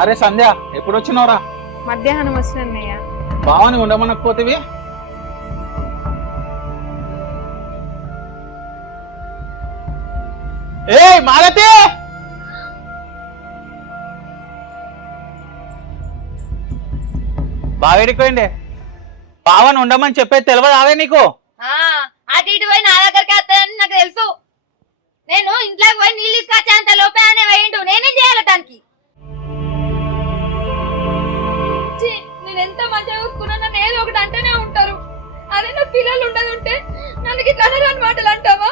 అరే సంధ్య ఎప్పుడు వచ్చినావురా? మధ్యాహ్నం వచ్చినన్నయ్య. బావని ఉండమనకపోతేవి. ఏయ్ మాలతి, బావేడిపోయింది. బావని ఉండమని చెప్పేది తెలియదు అదే నీకు? అటు ఇటు పోయి నా దగ్గరికి వస్తాయని నాకు తెలుసు. నేను ఇంట్లోకి పోయి నీళ్ళు తీసుకొచ్చేంత లోపే అనే వేయండు. నేనేం చేయాలి దానికి? నేను ఎంత మంచిగా చూసుకున్నా నన్ను ఏదో ఒకటి అంటేనే ఉంటారు. అదే నా పిల్లలు ఉండదుంటే నన్ను ఇట్లా అనరాని మాటలు అంటావా?